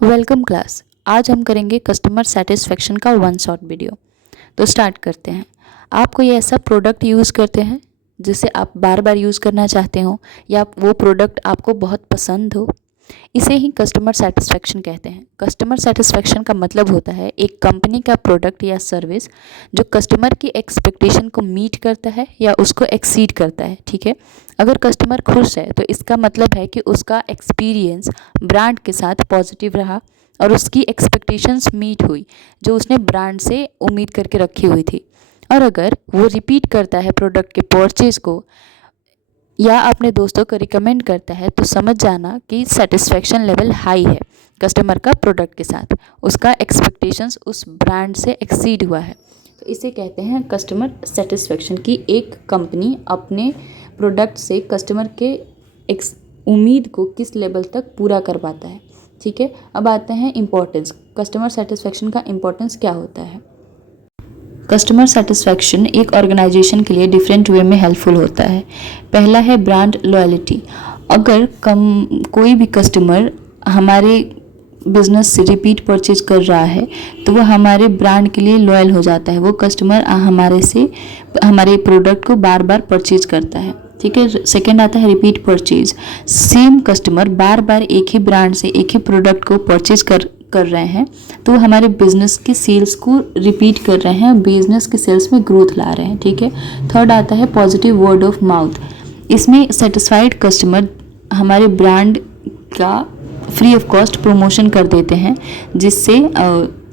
Welcome class. आज हम करेंगे कस्टमर सेटिस्फेक्शन का वन शॉट वीडियो। तो स्टार्ट करते हैं। आप कोई ऐसा प्रोडक्ट यूज़ करते हैं जिसे आप बार बार यूज़ करना चाहते हो या वो प्रोडक्ट आपको बहुत पसंद हो, इसे ही कस्टमर सेटिस्फेक्शन कहते हैं। कस्टमर सेटिस्फेक्शन का मतलब होता है एक कंपनी का प्रोडक्ट या सर्विस जो कस्टमर की एक्सपेक्टेशन को मीट करता है या उसको एक्सीड करता है। ठीक है, अगर कस्टमर खुश है तो इसका मतलब है कि उसका एक्सपीरियंस ब्रांड के साथ पॉजिटिव रहा और उसकी एक्सपेक्टेशंस मीट हुई जो उसने ब्रांड से उम्मीद करके रखी हुई थी। और अगर वो रिपीट करता है प्रोडक्ट के परचेज को या अपने दोस्तों को रिकमेंड करता है तो समझ जाना कि सेटिस्फेक्शन लेवल हाई है कस्टमर का प्रोडक्ट के साथ, उसका एक्सपेक्टेशंस उस ब्रांड से एक्सीड हुआ है। तो इसे कहते हैं कस्टमर सेटिस्फेक्शन की एक कंपनी अपने प्रोडक्ट से कस्टमर के उम्मीद को किस लेवल तक पूरा कर पाता है। ठीक है, अब आते हैं इम्पोर्टेंस। कस्टमर सेटिस्फेक्शन का इम्पोर्टेंस क्या होता है। कस्टमर सेटिस्फेक्शन एक ऑर्गेनाइजेशन के लिए डिफरेंट वे में हेल्पफुल होता है। पहला है ब्रांड लॉयल्टी। अगर कोई भी कस्टमर हमारे बिजनेस से रिपीट परचेज कर रहा है तो वो हमारे ब्रांड के लिए लॉयल हो जाता है। वो कस्टमर हमारे प्रोडक्ट को बार बार परचेज करता है। ठीक है, सेकेंड आता है रिपीट परचेज। सेम कस्टमर बार बार एक ही ब्रांड से एक ही प्रोडक्ट को परचेज कर रहे हैं तो वो हमारे बिजनेस के सेल्स को रिपीट कर रहे हैं, बिजनेस के सेल्स में ग्रोथ ला रहे हैं। ठीक है, थर्ड आता है पॉजिटिव वर्ड ऑफ माउथ। इसमें सेटिस्फाइड कस्टमर हमारे ब्रांड का फ्री ऑफ कॉस्ट प्रमोशन कर देते हैं जिससे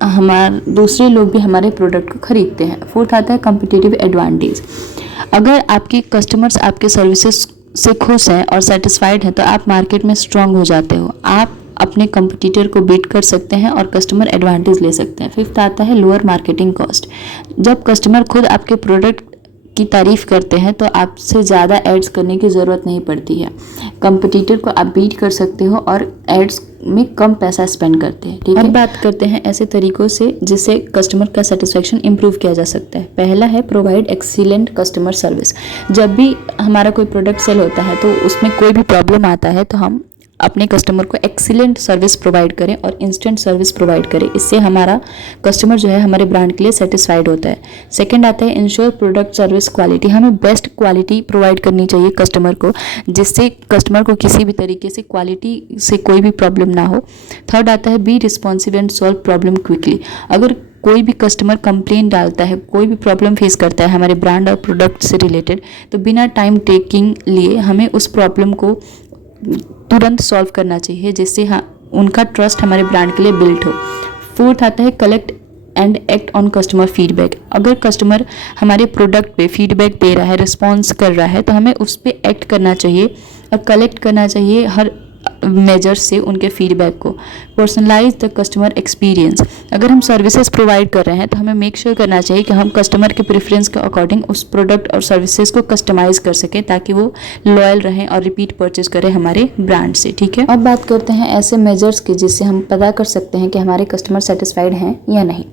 हमारे दूसरे लोग भी हमारे प्रोडक्ट को खरीदते हैं। फोर्थ आता है कॉम्पिटिटिव एडवांटेज। अगर आपके कस्टमर्स आपके सर्विसेज से खुश हैं और सेटिस्फाइड हैं तो आप मार्केट में स्ट्रांग हो जाते हो। आप अपने कंपटीटर को बीट कर सकते हैं और कस्टमर एडवांटेज ले सकते हैं। फिफ्थ आता है लोअर मार्केटिंग कॉस्ट। जब कस्टमर खुद आपके प्रोडक्ट की तारीफ करते हैं तो आपसे ज़्यादा एड्स करने की ज़रूरत नहीं पड़ती है। कंपटीटर को आप बीट कर सकते हो और एड्स में कम पैसा स्पेंड करते हैं। ठीक है, अब बात करते हैं ऐसे तरीकों से जिससे कस्टमर का सेटिस्फेक्शन इंप्रूव किया जा सकता है। पहला है प्रोवाइड एक्सीलेंट कस्टमर सर्विस। जब भी हमारा कोई प्रोडक्ट सेल होता है तो उसमें कोई भी प्रॉब्लम आता है तो हम अपने कस्टमर को एक्सीलेंट सर्विस प्रोवाइड करें और इंस्टेंट सर्विस प्रोवाइड करें। इससे हमारा कस्टमर जो है हमारे ब्रांड के लिए सेटिस्फाइड होता है। सेकंड आता है इंश्योर प्रोडक्ट सर्विस क्वालिटी। हमें बेस्ट क्वालिटी प्रोवाइड करनी चाहिए कस्टमर को जिससे कस्टमर को किसी भी तरीके से क्वालिटी से कोई भी प्रॉब्लम ना हो। थर्ड आता है be responsive and solve problem quickly. अगर कोई भी कस्टमर कंप्लेंट डालता है, कोई भी प्रॉब्लम फेस करता है हमारे ब्रांड और प्रोडक्ट से रिलेटेड, तो बिना टाइम टेकिंग लिए हमें उस प्रॉब्लम को तुरंत सॉल्व करना चाहिए जिससे उनका ट्रस्ट हमारे ब्रांड के लिए बिल्ड हो। फोर्थ आता है collect and act on customer feedback. अगर कस्टमर हमारे प्रोडक्ट पे फीडबैक दे रहा है, रिस्पॉन्स कर रहा है तो हमें उस पर एक्ट करना चाहिए और कलेक्ट करना चाहिए हर मेजर से उनके फीडबैक को। Personalise the customer experience. अगर हम सर्विसेज प्रोवाइड कर रहे हैं तो हमें मेक श्योर करना चाहिए कि हम कस्टमर के प्रेफरेंस के अकॉर्डिंग उस प्रोडक्ट और सर्विसेज को कस्टमाइज कर सकें ताकि वो लॉयल रहें और रिपीट परचेज करें हमारे ब्रांड से। ठीक है, अब बात करते हैं ऐसे मेजर्स की जिससे हम पता कर सकते हैं कि हमारे कस्टमर सेटिस्फाइड हैं या नहीं।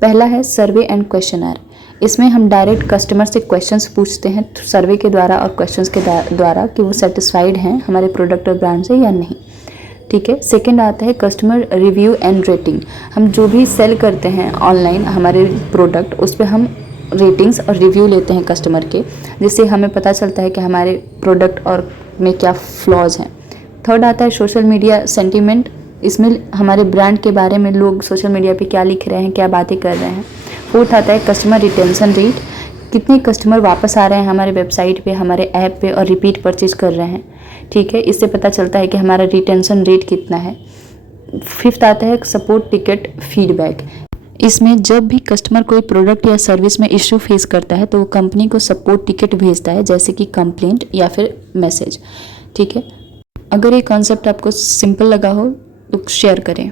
पहला है सर्वे एंड क्वेश्चनर। इसमें हम डायरेक्ट कस्टमर से क्वेश्चंस पूछते हैं सर्वे के द्वारा और क्वेश्चंस के द्वारा कि वो सेटिस्फाइड हैं हमारे प्रोडक्ट और ब्रांड से या नहीं। ठीक है, सेकंड आता है कस्टमर रिव्यू एंड रेटिंग। हम जो भी सेल करते हैं ऑनलाइन हमारे प्रोडक्ट उस पर हम रेटिंग्स और रिव्यू लेते हैं कस्टमर के, जिससे हमें पता चलता है कि हमारे प्रोडक्ट और में क्या फ्लॉज हैं। थर्ड आता है सोशल मीडिया सेंटीमेंट। इसमें हमारे ब्रांड के बारे में लोग सोशल मीडिया पे क्या लिख रहे हैं, क्या बातें कर रहे हैं। फोर्थ आता है कस्टमर रिटेंशन रेट। कितने कस्टमर वापस आ रहे हैं हमारे वेबसाइट पे, हमारे ऐप पे और रिपीट परचेज कर रहे हैं। ठीक है, इससे पता चलता है कि हमारा रिटेंशन रेट कितना है। फिफ्थ आता है सपोर्ट टिकट फीडबैक। इसमें जब भी कस्टमर कोई प्रोडक्ट या सर्विस में इश्यू फेस करता है तो वो कंपनी को सपोर्ट टिकट भेजता है जैसे कि कंप्लेंट या फिर मैसेज। ठीक है, अगर ये कॉन्सेप्ट आपको सिंपल लगा हो तो शेयर करें।